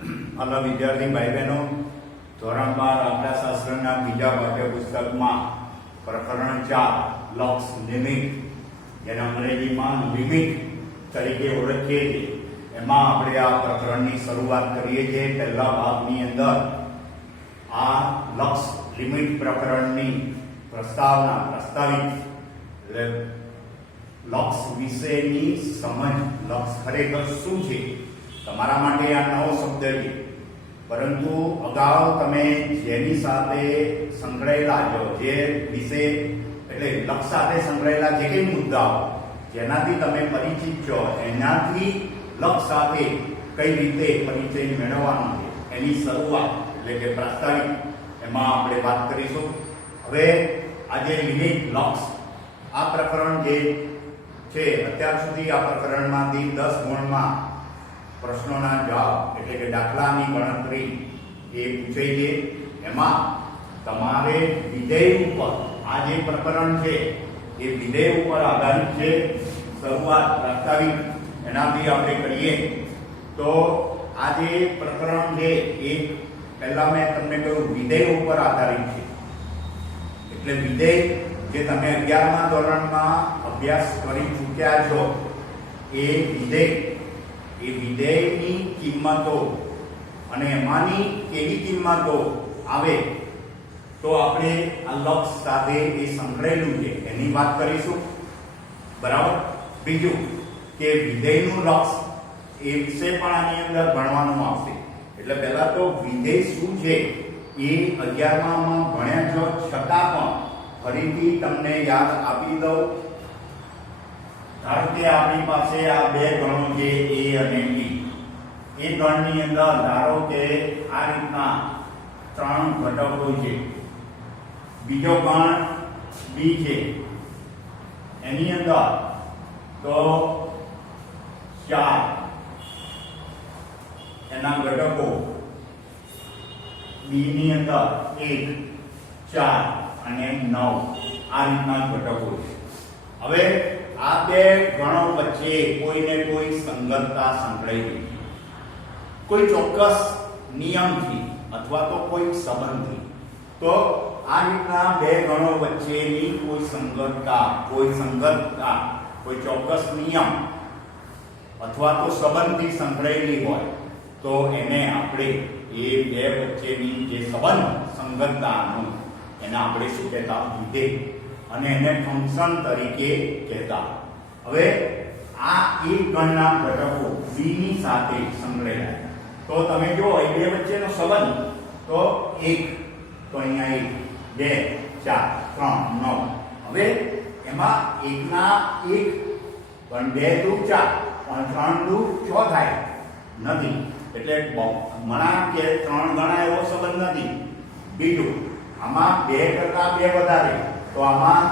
Hello વિદ્યાર્થી ભાઈ બહેનો, ધોરણ 12 આંકડાશાસ્ત્રના બીજા પાઠ્યપુસ્તકમાં પ્રકરણ 4 લોક્સ લિમિટ, જેને અંગ્રેજીમાં લિમિટ તરીકે ઓળખીએ છીએ, એમાં આપણે આ પ્રકરણની શરૂઆત કરીએ છીએ. પહેલા ભાગની અંદર આ લોક્સ લિમિટ પ્રકરણની પ્રસ્તાવિત એટલે લોક્સ વિશેની સમજ, લોક્સ ખરેખર શું છે, તમારા માટે આ નવો શબ્દ છે, પરંતુ અગાઉ તમે જેની સાથે સંકળાયેલા છો, જે વિશે એટલે લક્ષ સાથે સંકળાયેલા જે કંઈ મુદ્દાઓ જેનાથી તમે પરિચિત છો, એનાથી લક્ષ સાથે કઈ રીતે પરિચય મેળવવાનો છે એની શરૂઆત એટલે કે પ્રાસ્તાવિક એમાં આપણે વાત કરીશું. હવે આજે લિમિટ લક્ષ આ પ્રકરણ જે છે, અત્યાર સુધી આ પ્રકરણમાંથી 10 ગુણમાં પ્રશ્નોના જવાબ એટલે કે દાખલાની ગણતરી એ પૂછાઈ છે. એમાં તમારે વિધેય ઉપર, આ જે પ્રકરણ છે એ વિધેય ઉપર આધારિત છે. શરૂઆત પ્રાસ્તાવિક એનાથી આપણે કરીએ તો આ જે પ્રકરણ છે એ પહેલા મેં તમને કહ્યું વિધેય ઉપર આધારિત છે. એટલે વિધેય જે તમે 11મા ધોરણમાં અભ્યાસ કરી ચૂક્યા છો, એ વિધેયની કિંમતો અને એમાંની કેવી કિંમતો આવે તો આપણે આ લક્ષ સાથે એ સંકળાયેલું છે એની વાત કરીશું. બરાબર. બીજું કે વિધેયનું લક્ષ એ વિશે પણ આની અંદર ભણવાનું આવશે. એટલે પહેલા તો વિધેય શું છે એ 11માં ભણ્યા છો, છતાં પણ ફરીથી તમને યાદ આપી દઉં. ધારો કે આપણી પાસે આ બે ગણો છે, a અને b. એ ગણની અંદર ધારો કે આ રીતના 3 ઘટકો છે. બીજો ગણ b છે, એની અંદર તો 4 એના ઘટકો, b ની અંદર 1, 4 અને 9 આ રીતના ઘટકો છે. હવે આ બે ગણો વચ્ચે કોઈને કોઈ સંગતતા સંકળાયેલી છે, કોઈ ચોક્કસ નિયમથી અથવા તો કોઈ સંબંધથી. તો આ રીતના બે ગણો વચ્ચેની કોઈ સંગતતા, કોઈ ચોક્કસ નિયમ અથવા તો સંબંધથી સંકળાયેલી હોય તો એને આપણે એ બે વચ્ચેની જે સંબંધ, સંગતતાનું, એને આપણે શું કહેતા? વિધેય. અને એને ફંક્શન તરીકે કહેતા. હવે આ એક ગણના ઘટકો b ની સાથે સંકળાયેલા, તો તમે જો એ બે વચ્ચેનો સંબંધ તો 1, તો અહીંયા 1, 2, 4, 3, 9. હવે એમાં 1 ના 1 પણ 2 દુ 4 પણ 3 દુ 6 થાય નથી. એટલે મણા કે 3 ગણા એવો સંબંધ નથી. બીજું આમાં 2 કરતા 2 વધારે, તો આમાં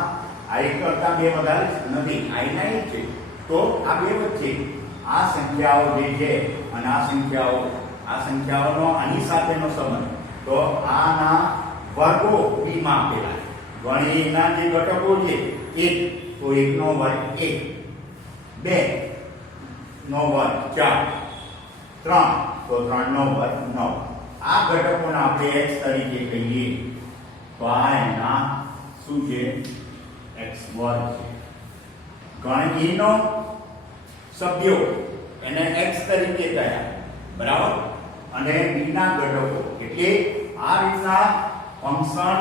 આ 1 કરતા 2 વધારે નથી, આના 1 છે. તો આ બે વચ્ચે આ સંખ્યાઓ જે છે અને આ સંખ્યાઓનો આની સાથેનો સંબંધ, તો આના વર્ગો b માં આપેલા. ગણના જે ઘટકો છે 1, તો 1 નો વર્ગ 1, 2 નો વર્ગ 4, 3 તો 3 નો વર્ગ 9. આ ઘટકોને આપણે x તરીકે કહીએ તો આ એના શું છે? x વર્ગ છે. ગણ e નો સભ્યો એને x તરીકે કહ્યા. બરાબર. અને b ના ઘટકો એટલે આ રીતના ફંક્શન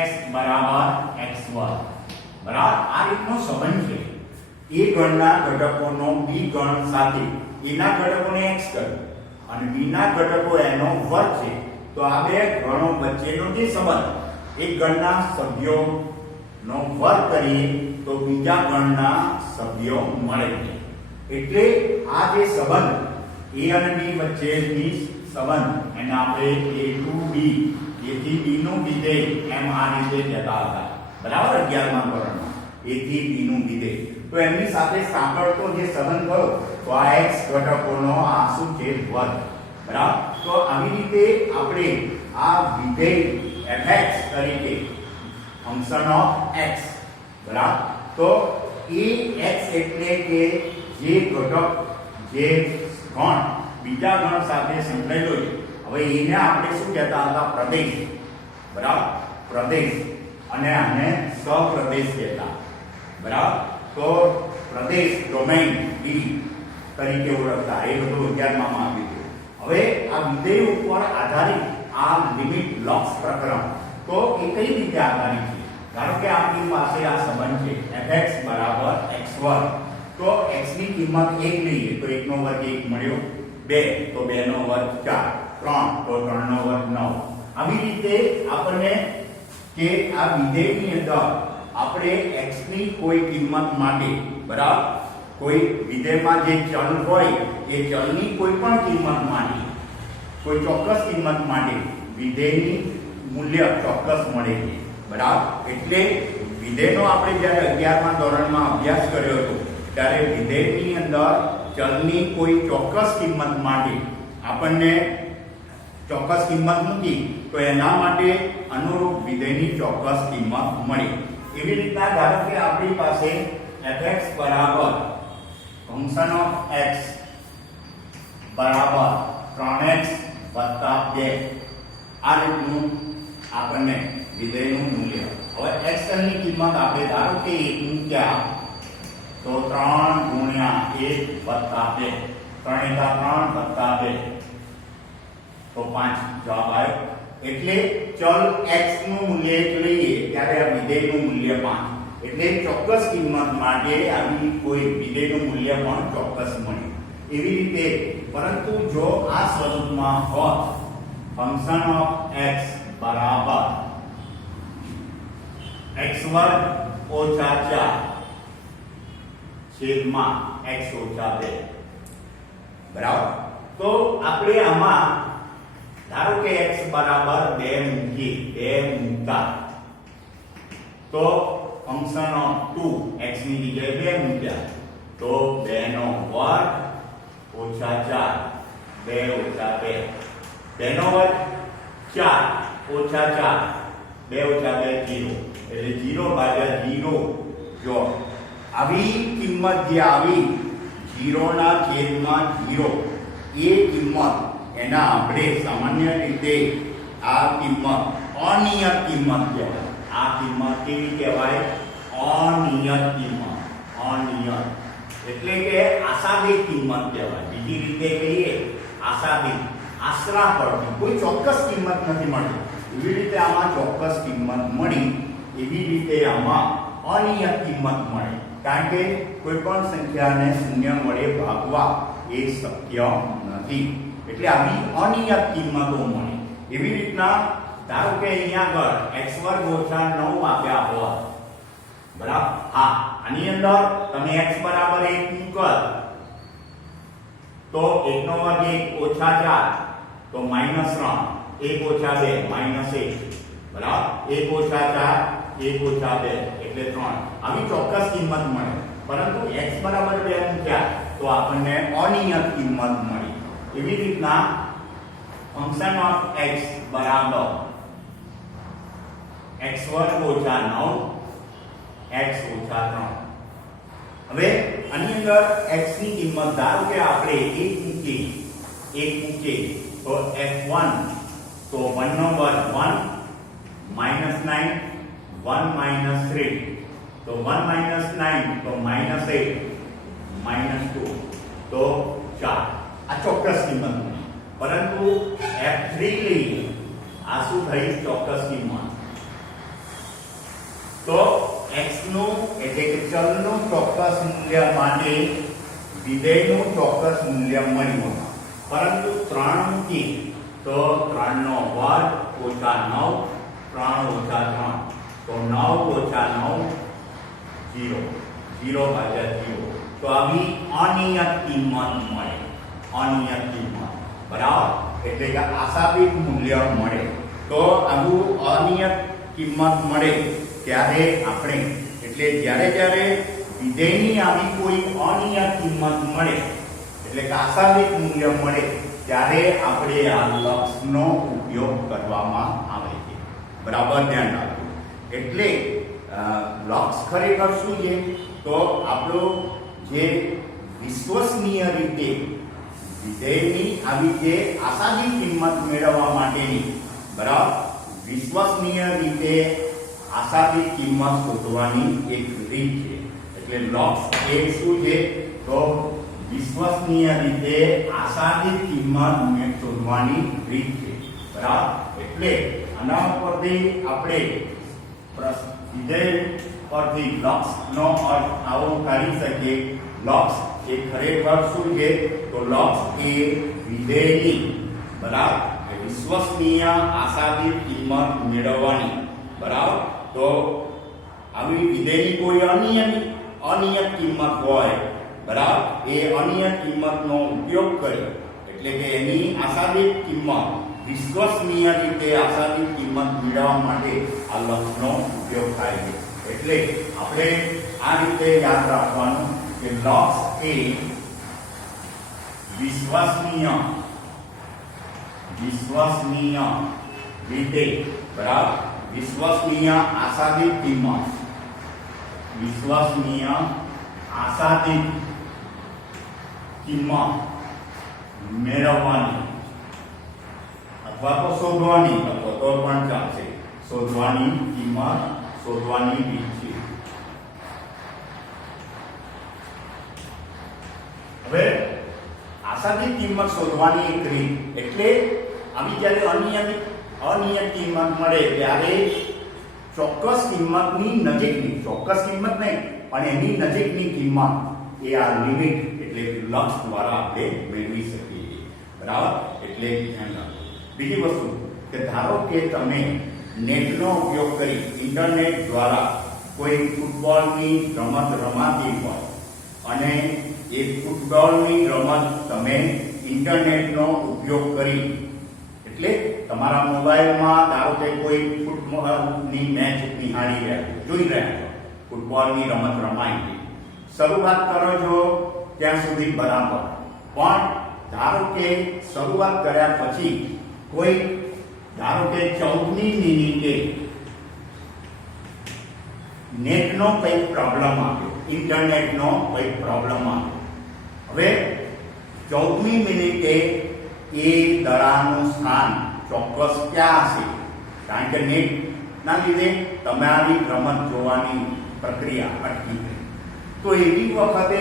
x બરાબર x વર્ગ. બરાબર. આ રીતનો સંબંધ છે. એ ગણના ઘટકોનો b ગણ સાથે એના ઘટકોને x કર્યો અને b ના ઘટકો એનો વર્ગ છે. તો આ બે ગણો વચ્ચેનો જે સંબંધ, એક ગણના સભ્યોનો વર્ગ કરીએ તો બીજા ગણના સભ્યો મળે છે. એટલે આ જે સંબંધ a અને b વચ્ચેની સંબંધ એને આપણે a to b, a થી b નું વિધેય એમ આ રીતે કહેતા હતા. બરાબર. 11મા ધોરણમાં a થી b નું વિધેય. તો એમની સાથે સાંકળતો જે સંબંધ કયો, તો આ x ઘટકોનો આ શું છે? વર્ગ. બરાબર. તો આવી રીતે આપણે આ વિધેય fx તરીકે ફંક્શન ઓફ x, બરાબર. તો એ x એટલે કે જે ઘટક જે ગણ બીજા ગણ સાથે સંકળાયેલો છે. હવે એને આપણે શું કહેતા હતા? પ્રદેશ. બરાબર, પ્રદેશ. અને આને સપ્રદેશ કહેતા. બરાબર, તો પ્રદેશ ડોમેઇન ડી તરીકે ઓળખતા. એ બધું 11માં આવ્યું હતું. હવે આ વિધેય ઉપર આધારિત આ લિમિટ લોક્સ પ્રકરણ, તો એ કઈ રીતે આધારિત છે? ધારો કે આપણી પાસે આ સંબંધ છે fx બરાબર x2, તો x ની કિંમત 1 લઈએ તો 1 નો વર્ગ 1 મળ્યો, 2 તો 2 નો વર્ગ 4, 3 તો 3 નો વર્ગ 9. આવી રીતે આપણને કે આ વિધેયની અંદર આપણે x ની કોઈ કિંમત માટે, બરાબર, કોઈ વિધેયમાં જે ચલ હોય એ ચલની કોઈ પણ કિંમત માટે, કોઈ ચોક્કસ કિંમત માટે વિધેયની મૂલ્ય ચોક્કસ મળે છે. બરાબર, એટલે વિધેયનો આપણે જ્યારે 11મા ધોરણમાં અભ્યાસ કર્યો હતો ત્યારે વિધેયની અંદર ચલની કોઈ ચોક્કસ કિંમત માટે આપણને ચોક્કસ કિંમત મૂકી તો એના માટે અનુરૂપ વિધેયની ચોક્કસ કિંમત મળી. એવી રીતના ધારો કે આપણી પાસે fx બરાબર ફંક્શન ઓફ x બરાબર 3x + 2 આ રીતનું આપણને વિધેયનું મૂલ્ય. હવે x ની કિંમત આપણે ધારો કે 1 મૂક્યા તો 3 × 1 + 2, 3 × 3 + 2 તો 5 જવાબ આવ્યો. એટલે ચલ x નું મૂલ્ય લઈએ ત્યારે આ વિધેયનું મૂલ્ય 5. એટલે ચોક્કસ કિંમત માટે આવી કોઈ વિધેયનું મૂલ્ય પણ ચોક્કસ મળે. એવી રીતે પરંતુ જો આ સ્વરૂપમાં હોત ફંક્શન ઓફ x બરાબર x2 - 4 છેદમાં x - 2, બરાબર, તો આપણે આમાં ધારો કે x બરાબર 2 મૂકીએ, 2 મૂકતા તો ફંક્શન ઓફ 2 x ની જગ્યાએ 2 મૂક્યા તો 2 નો વર્ગ ઓછા 4, 2 ઓછા 2, 2 નો વર્ગ 4 ઓછા 4, 2 ઓછા 2 0, એટલે 0 ભાગ્યા 0. જો આવી કિંમત જે આવી 0 ના છેદમાં 0 એ કિંમત એના આપણે સામાન્ય રીતે આ કિંમત અનિયત કિંમત કહેવાય. આ કિંમત કેવી કહેવાય? અનિયત કિંમત. અનિયત એટલે કે આશાભેદ કિંમત કહેવાય. બીજી રીતે કહીએ આશાભેદ, આશરા પરથી કોઈ ચોક્કસ કિંમત નથી મળતી. એવી રીતે આમાં ચોક્કસ કિંમત મળી, એવી રીતે આમાં અનિયત કિંમત મળે. કારણ કે કોઈ પણ સંખ્યાને શૂન્ય વડે ભાગવા એ શક્ય નથી. એટલે આવી અનિયત કિંમતો મળે. એવી રીતના ધારો કે અહીંયા આગળ x2 - 9 આપ્યા હોય, બરાબર, હા, આની અંદર તમે x બરાબર 1 મૂકો તો 1 નો વર્ગ 1 ઓછા 4 તો -3, 1 ઓછા 2 -1, બરાબર, 1 ઓછા 4 1 ઓછા 2 એટલે 3. આવી ચોક્કસ કિંમત મળે. પરંતુ x બરાબર 2 મૂક્યા તો આપણને અનિયત કિંમત મળી. એવી રીતના ફંક્શન ઓફ x બરાબર x2 - 9 x - 3. હવે આની અંદર x ની કિંમત ધારો કે આપણે 1 મૂકીએ તો f1 તો 1 નો વર્ગ 1 -9 1 - 3 તો 1 - 9 તો -8 -2 તો 4. આ ચોક્કસ કિંમત મળી. પરંતુ f3 લઈએ આ શું થઈ? ચોક્કસ કિંમત. તો x નું એટલે કે ચલનું ચોક્કસ મૂલ્ય માટે વિધેયનું ચોક્કસ મૂલ્ય મળ્યું. પરંતુ 3 મૂકી તો 3 નો વર્ગ ઓછા 9, 3 ઓછા 3 તો 9 ઓછા 9 0, 0 ભાગ્યા 0. તો આવી અનિયત કિંમત મળે. અનિયત કિંમત, બરાબર, એટલે કે આશાભેદ મૂલ્ય મળે. તો આવું અનિયત કિંમત મળે ત્યારે આપણે એટલે જ્યારે વિધેયની આવી કોઈ અનિયત કિંમત મળે એટલે કે આશાભેદ મૂલ્ય મળે ત્યારે આપણે આ લક્ષનો ઉપયોગ કરવામાં આવે છે. બરાબર, ધ્યાન રાખજો. એટલે લક્ષ ખરેખર શું છે? તો આપણો જે વિશ્વસનીય રીતે વિધેયની આવી જે આશાદી કિંમત મેળવવા માટેની બરાબર વિશ્વસનીય રીતે આશાદી કિંમત શોધવાની એક રીત છે. એટલે લોગ્સ એ શું છે તો વિશ્વસનીય રીતે આશાદી કિંમત શોધવાની રીત છે. બરાબર. એટલે આના પરથી આપણે વિધેય પરથી લોગ્સ નો અર્થ આવો કાઢી શકીએ. લોગ્સ એ ખરેખર શું છે તો લોગ્સ એ વિધેયની બરાબર વિશ્વસનીય આશાદી કિંમત મેળવવાની બરાબર. તો આવી વિધેયની કોઈ અનિયત કિંમત હોય બરાબર એ અનિયત કિંમતનો ઉપયોગ કરી એટલે કે એની આશાદી કિંમત વિશ્વસનીય રીતે આશાદી કિંમત મેળવવા માટે આ લોગ્સનો ઉપયોગ થાય છે. એટલે આપણે આ રીતે યાદ રાખવાનું કે લોગ્સ એ વિશ્વસનીય રીતે બરાબર વિશ્વસનીય આશાદી કિંમત મેળવવાની અથવા તો શોધવાની અથવા તો પણ ચાલશે શોધવાની રીત છે. હવે આશાદી કિંમત શોધવાની એક રીત એટલે આવી જ્યારે અનિયત કિંમત મળે ત્યારે ચોક્કસ કિંમતની નજીકની ચોક્કસ કિંમત નહીં પણ એની નજીકની કિંમત એ આ લિમિટ એટલે લક્ષ દ્વારા આપણે મેળવી શકીએ છીએ. બરાબર. એટલે ધ્યાન રાખો. બીજી વસ્તુ કે ધારો કે તમે નેટનો ઉપયોગ કરી ઇન્ટરનેટ દ્વારા કોઈ ફૂટબોલની રમત રમાતી હોય અને એ ફૂટબોલની રમત તમે ઇન્ટરનેટનો ઉપયોગ કરી એટલે તમારા મોબાઈલમાં ધારો કે કોઈ ફૂટબોલની મેચ જોઈ રહ્યા છો ફૂટબોલની રમત રમાય છે. શરૂઆત કરો છો ત્યાં સુધી બરાબર પણ ધારો કે શરૂઆત કર્યા પછી કોઈ ધારો કે 14મી મિનિટે નેટનો કંઈક પ્રોબ્લેમ આવ્યો ઇન્ટરનેટનો કંઈક પ્રોબ્લેમ આવ્યો. હવે 14મી મિનિટે એ દડાનું સ્થાન ચોક્કસ ક્યાં હશે કારણ કે નેટના લીધે તમારી રમત જોવાની પ્રક્રિયા અટકી ગઈ. તો એવી વખતે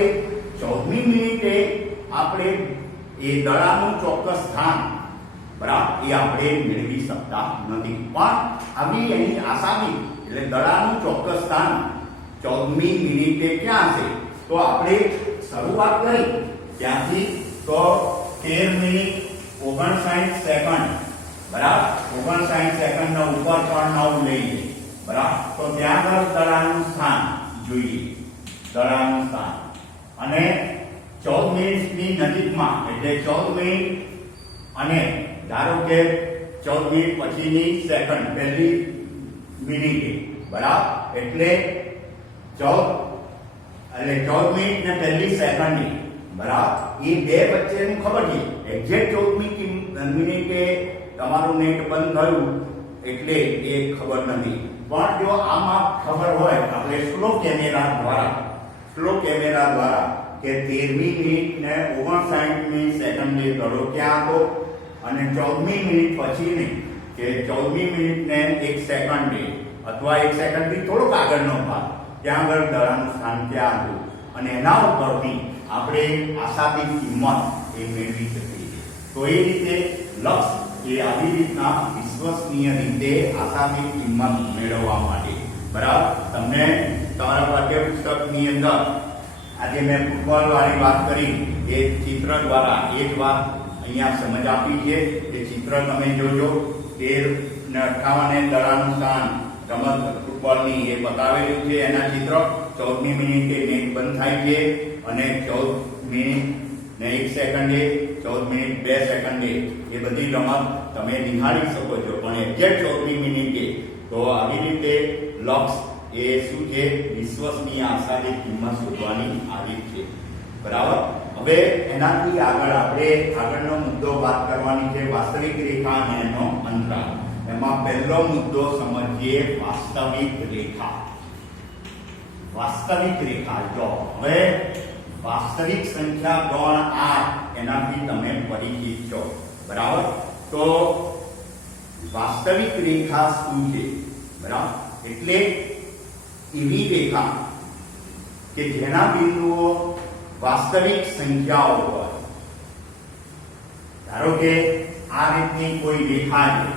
14મી મિનિટે આપણે એ દડાનું ચોક્કસ સ્થાન બરાબર એ આપણે મેળવી શકતા નથી પણ આવી એની આશાદી એટલે દડાનું ચોક્કસ સ્થાન 14મી મિનિટે ક્યાં હશે તો આપણે શરૂઆત કરી ત્યાંથી તો 13 મિનિટ 59 સેકન્ડ બરાબર 59 સેકન્ડના ઉપર પણ 9 લઈએ બરાબર તો ત્યાં આગળ દડાનું સ્થાન જોઈએ દડાનું સ્થાન અને 14 મિનિટની નજીકમાં એટલે 14 મિનિટ અને ધારો કે 14 મિનિટ પછીની સેકન્ડ પહેલી મિનિટે બરાબર એટલે 14 મિનિટ ને પહેલી સેકન્ડ બરાબર એ બે વચ્ચેનું ખબર છે એક્ઝેક્ટ 14મી મિનિટે તમારું નેટ બંધ થયું એટલે એ ખબર નથી પણ જો આમાં ખબર હોય આપણે સ્લો કેમેરા દ્વારા કે 13મી મિનિટ ને 59મી સેકન્ડે દડો ક્યાં હતો અને 14મી મિનિટ પછીની કે 14મી મિનિટ ને 1 સેકન્ડે અથવા 1 સેકન્ડથી થોડોક આગળનો ભાગ ત્યાં આગળ દડાનું સ્થાન ક્યાં હતું અને એના ઉપરથી આપણે આશાદી કિંમત એ મેળવી શકીએ. તો એ રીતે લક્ષ એ આવી રીતના વિશ્વસનીય રીતે આશાદી કિંમત મેળવવા માટે બરાબર તમને તમારા પાઠ્યપુસ્તકની અંદર આજે મેં ફૂટબોલ વાળી વાત કરી એ ચિત્ર દ્વારા એક વાત અહીંયા સમજ આપી છે કે ચિત્ર તમે જોજો 13 ને 58 દડાનું સ્થાન રમત ફૂટબોલની એ બતાવેલું છે એના ચિત્ર 14મી મિનિટે નેટ બંધ થાય છે અને 14 મિનિટ ને 1 સેકન્ડે 14 મિનિટ 2 સેકન્ડે એ બધી રમત તમે નિહાળી શકો છો પણ એક્ઝેક્ટ 14મી મિનિટે તો આવી રીતે લક્ષ એ શું છે વિશ્વસનીય આશાદી કિંમત શોધવાની આવી છે બરાબર. હવે એનાથી આગળ આપણે આગળનો મુદ્દો વાત કરવાની છે વાસ્તવિક રેખા અને એનો અંતરાલ. એમાં પહેલો મુદ્દો સમજીએ વાસ્તવિક રેખા. વાસ્તવિક રેખા જો હવે વાસ્તવિક સંખ્યા ગણ 8 એનાથી તમે થી 14 બરાબર. તો વાસ્તવિક રેખા શું છે? બરાબર, એટલે એવી રેખા કે જેના બિંદુઓ વાસ્તવિક સંખ્યાઓ હોય. ધારો કે આ રીતની કોઈ રેખા છે,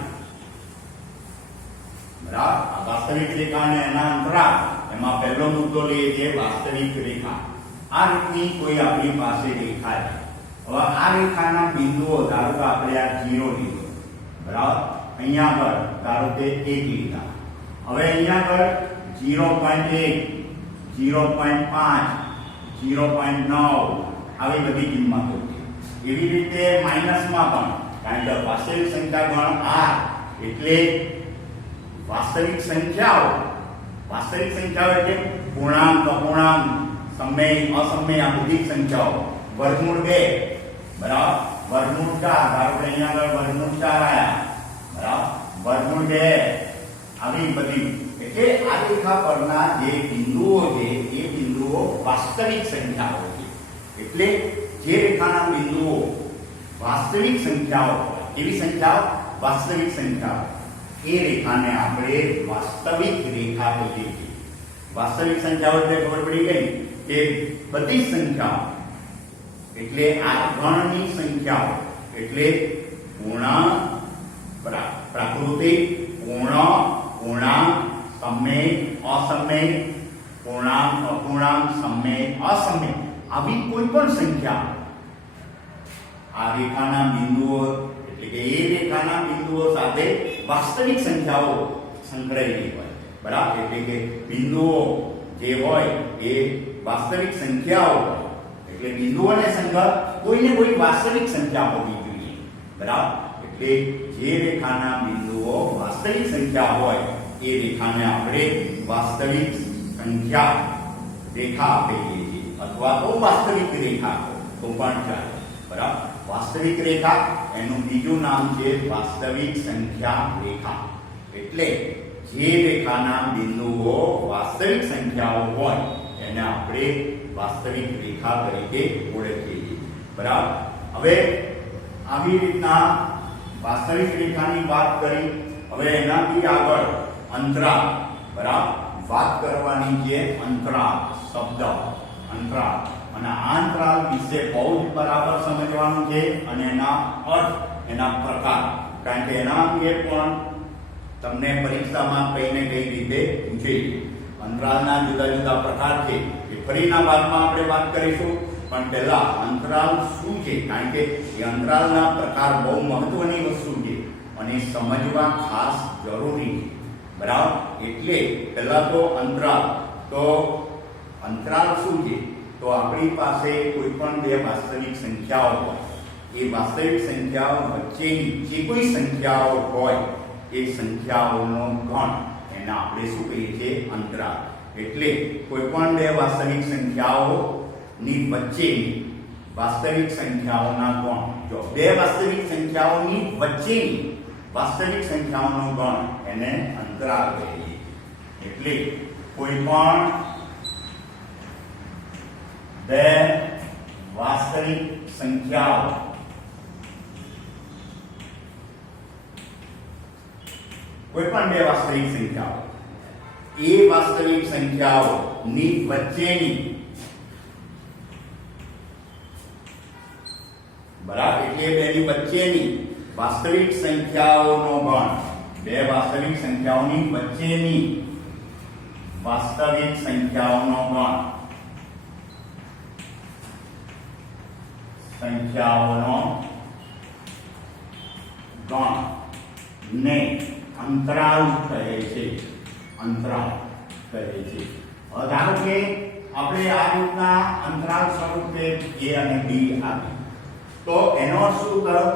બરાબર. આ વાસ્તવિક રેખા અને એના અંતરાલ, એમાં પહેલો મુદ્દો લઈએ છીએ વાસ્તવિક રેખા. આ રીતની કોઈ આપણી પાસે રેખા છે. હવે આ રેખાના બિંદુઓ, ધારો કે આપણે આ 0 લીધો, બરાબર. અહીંયા આગળ ધારો કે 1 લીધા. હવે અહીંયા આગળ 0.1, 0.5, 0.9 આવી બધી કિંમતો છે. એવી રીતે માઇનસમાં પણ, કારણ કે વાસ્તવિક સંખ્યા ગણ r એટલે વાસ્તવિક સંખ્યાઓ એટલે પૂર્ણાંક, અપૂર્ણાંક, સમય, અસમય, આ બધી સંખ્યાઓ. વર્ગમૂળ 2, બરાબર. વર્ગમૂળ 4, ધારો કે અહીંયા આગળ વર્ગમૂળ 4 આયા, બરાબર. વર્ગમૂળ 2 આવી બધી. એટલે આ રેખા પરના જે બિંદુઓ છે એ બિંદુઓ વાસ્તવિક સંખ્યાઓ છે. એટલે જે રેખાના બિંદુઓ વાસ્તવિક સંખ્યાઓ, એવી સંખ્યાઓ વાસ્તવિક સંખ્યાઓ, એ રેખાને આપણે વાસ્તવિક રેખા કહીએ છીએ. વાસ્તવિક સંખ્યાઓ એટલે ખબર પડી ગઈ કે બધી સંખ્યાઓ, એટલે આ ગણની સંખ્યાઓ, એટલે પૂર્ણાંક, પ્રાકૃતિક, પૂર્ણ, પૂર્ણાંક, સમય, અસમય, પૂર્ણાંક, અપૂર્ણાંક, સમય, અસમય, આવી કોઈ પણ સંખ્યા આ રેખાના બિંદુઓ, એટલે કે એ રેખાના બિંદુઓ સાથે વાસ્તવિક સંખ્યાઓ સંકળાયેલી હોય, બરાબર. એટલે કે બિંદુઓ જે હોય એ વાસ્તવિક સંખ્યાઓ હોય. એટલે બિંદુઓને સંગત કોઈને કોઈ વાસ્તવિક સંખ્યા હોવી જોઈએ, બરાબર. એટલે જે રેખાના બિંદુઓ વાસ્તવિક સંખ્યા હોય એ રેખાને આપણે વાસ્તવિક સંખ્યા રેખા કહીએ છીએ, અથવા તો વાસ્તવિક રેખા તો પણ ચાલે, બરાબર. વાસ્તવિક રેખા એનું બીજું નામ છે વાસ્તવિક સંખ્યા રેખા. એટલે જે રેખાના બિંદુઓ વાસ્તવિક સંખ્યાઓ હોય એને આપણે વાસ્તવિક રેખા તરીકે ઓળખીએ છીએ, બરાબર. હવે આવી રીતના વાસ્તવિક રેખાની વાત કરી. હવે એનાથી આગળ અંતરાલ, બરાબર. વાત કરવાની છે અંતરાલ શબ્દ, અંતરાલ. અને આ અંતરાલ વિશે બહુ જ બરાબર સમજવાનું છે, અને એના અર્થ, એના પ્રકાર, કારણ કે એના અંગે પણ તમને પરીક્ષામાં કઈ ને કઈ રીતે પૂછે. અંતરાલના જુદા જુદા પ્રકાર છે એ ફરીના ભાગમાં આપણે વાત કરીશું. પણ પહેલા અંતરાલ શું છે, કારણ કે એ અંતરાલના પ્રકાર બહુ મહત્વની વસ્તુ છે અને સમજવા ખાસ જરૂરી છે, બરાબર. એટલે પહેલા તો અંતરાલ. તો અંતરાલ શું છે? તો આપણી પાસે કોઈ પણ બે વાસ્તવિક સંખ્યાઓ હોય, એ વાસ્તવિક સંખ્યાઓ વચ્ચેની જે કોઈ સંખ્યાઓ હોય એ સંખ્યાઓનો ગણ, એને આપણે શું કહીએ છીએ? અંતરાલ. એટલે કોઈ પણ બે વાસ્તવિક સંખ્યાઓની વચ્ચેની વાસ્તવિક સંખ્યાઓના ગણ, જો બે વાસ્તવિક સંખ્યાઓની વચ્ચેની વાસ્તવિક સંખ્યાઓનો ગણ, એને અંતરાલ કહીએ. એટલે કોઈ પણ બે વાસ્તવિક સંખ્યાઓ કોઈ પણ બે વાસ્તવિક સંખ્યાઓ, એ વાસ્તવિક સંખ્યાઓની વચ્ચેની, બરાબર. એટલે બેની વચ્ચેની વાસ્તવિક સંખ્યાઓનો ગણ, બે વાસ્તવિક સંખ્યાઓની વચ્ચેની વાસ્તવિક સંખ્યાઓનો ગણ, સંખ્યાઓનો ગણ ને અંતરાલ કહે છે. અંતરાલ કહે છે. ધારો કે આપણે આ રીતના અંતરાલ સ્વરૂપે a અને b આપી, તો એનો અર્થ શું થયો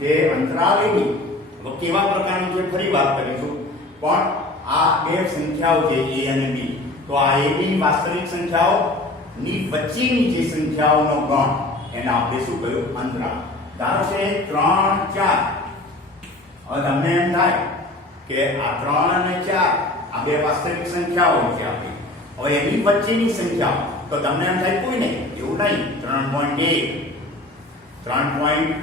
કે અંતરાલ એવી કેવા પ્રકારની છે ફરી વાત કરીશું. પણ આ બે સંખ્યાઓ છે a અને b, તો આ a b વાસ્તવિક સંખ્યાઓની વચ્ચેની જે સંખ્યાઓનો ગણ, એને આપણે શું કહ્યું? અંતરાલ. ધારો કે 3, 4. હવે તમને એમ થાય કે આ 3 અને 4 આ બે વાસ્તવિક સંખ્યાઓ છે આપણી. હવે એની વચ્ચેની સંખ્યા, તો તમને એમ થાય કોઈ નહીં, એવું નહીં. 3.1, 3.5,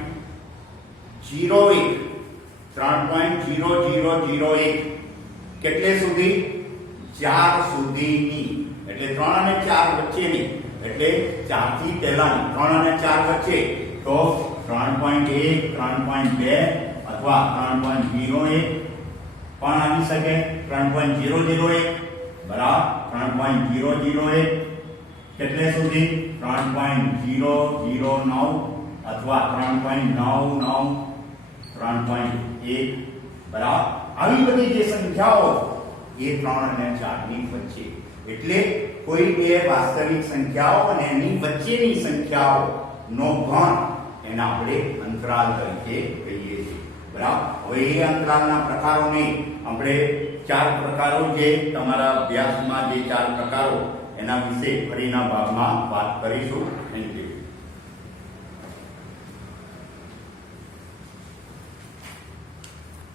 01 3.0001 કેટલે સુધી 4 સુધીની એટલે 3 અને 4 વચ્ચેની એટલે 4 થી પહેલાની 3 અને 4 વચ્ચે તો 3.1 3.2 અથવા 3.01 પણ આવી શકે 3.001 બરાબર 3.001 કેટલે સુધી 3.009 અથવા 3.99 3.1 બરાબર આવી બધી જે સંખ્યાઓ એ 3 અને 4 ની વચ્ચે એટલે કોઈ બે વાસ્તવિક સંખ્યાઓ અને એની વચ્ચેની સંખ્યાઓ નો ઘન એના આપણે અંતરાલ તરીકે કહીએ છીએ બરાબર હવે એ અંતરાલના પ્રકારોને આપણે ચાર પ્રકારો જે તમારા અભ્યાસમાં જે ચાર પ્રકારો એના વિશે ફરીના ભાગમાં વાત કરીશું